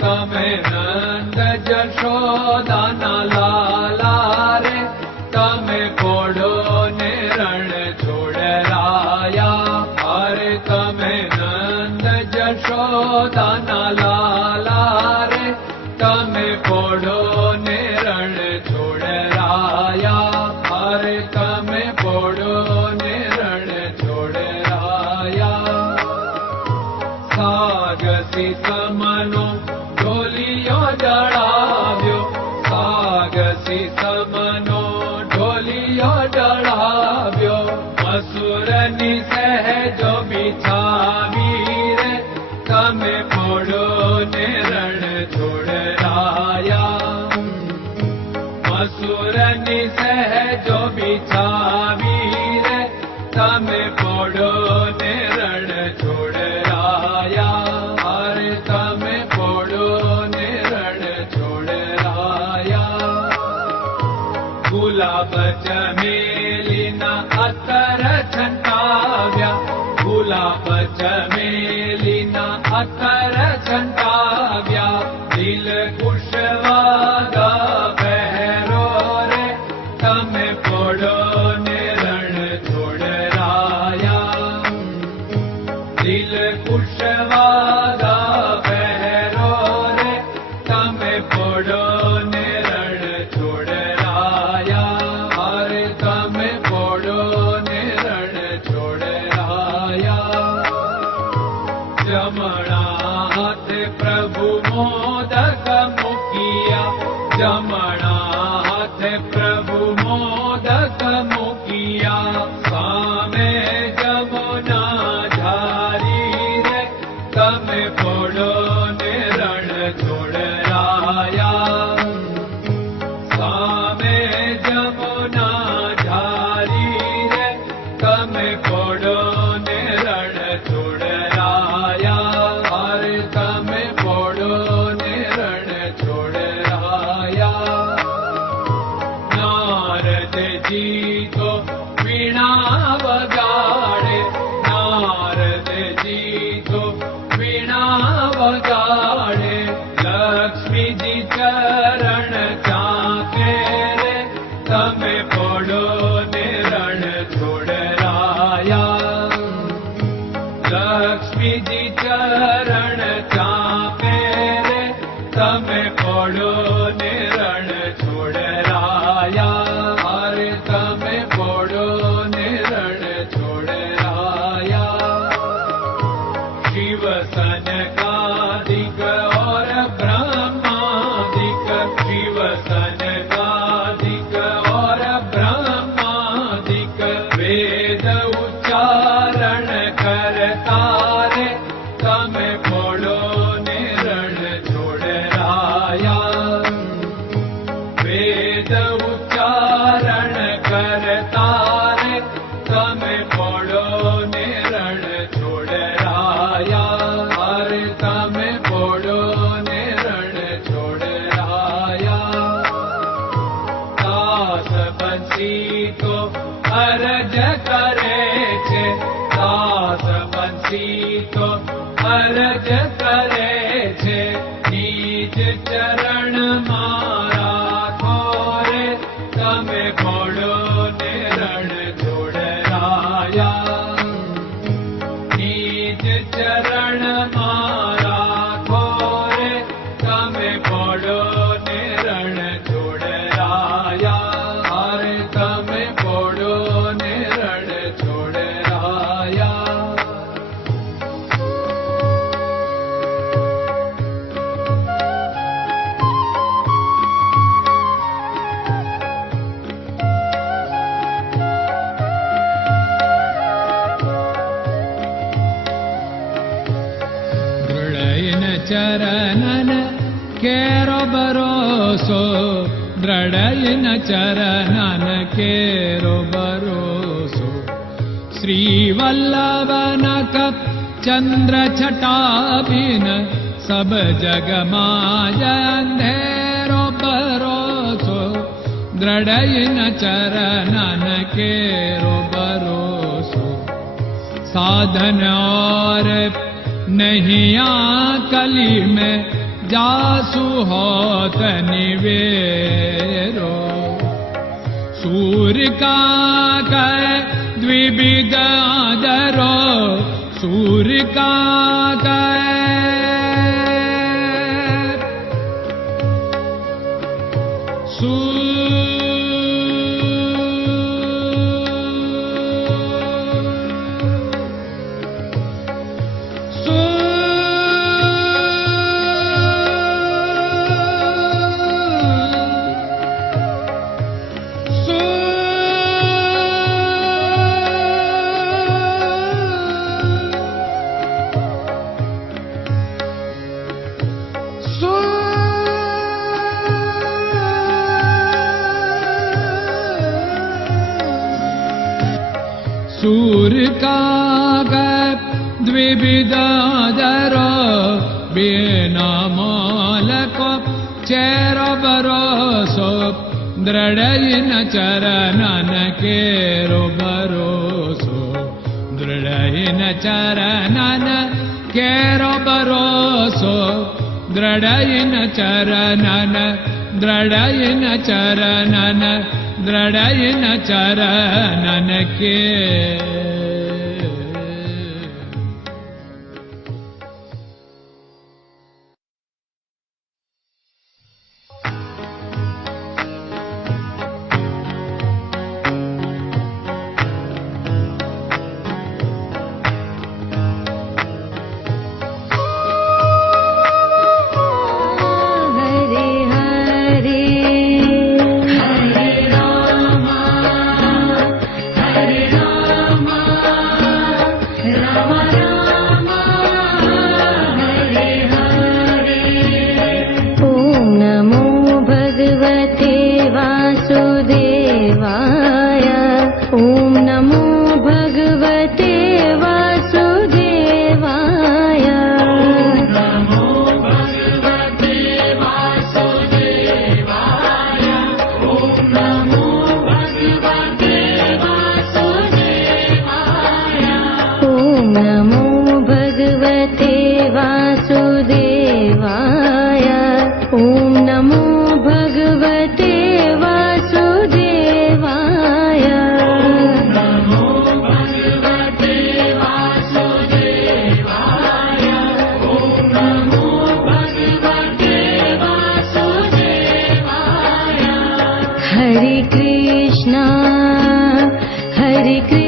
तमे नंद जशोदा नाला रे तमे पोड़ो ने रण छोड़ राया हरे तमे नंद जशोदा नाला रे तमे पोड़ो ने रण छोड़ राया हरे तमे पोड़ो ने रण छोड़ राया सागसी लागसी सबनो ढोलियो डढ़ाव्यो मसुरनि सहजो बिछावी रे कमे पोड़ो ने रण छोड़राया। मसुरनि सहजो बिछावी रे कमे पोड़ो ने रण ಮಾತಾ जनाथ प्रभु मोदक मुख्या। जनाथ प्रभु मोदक मुख्यामे जमुना झारी रे तमे पडो। चरण चापे तमे पडो निर छोडराया लक्ष्मी जी चरणपे तमे पडो निर अरज करे छे दास बंसी तो अरज करे चरणन केरो भरोसो दृढयन चरणन केरो भरोसो श्रीवल्लभन कप चन्द्र छटाबिन सब जग माया अंधेरो भरोसो दृढयन चरणन केरो भरोसो साधन और नहीं आ कली में जासु हत निवेरो। सूर्यका दिविगागरो सूर्यका एकाग द्विविदादरो बिनामालको भरोसो दृढयिन चरणन केरो भरोसो दृढयिन चरणन केरो भरोसो दृढयिन चरणन दृढयिन चरणन दृढयिन चरणन हरे कृष्णा हरे कृष्णा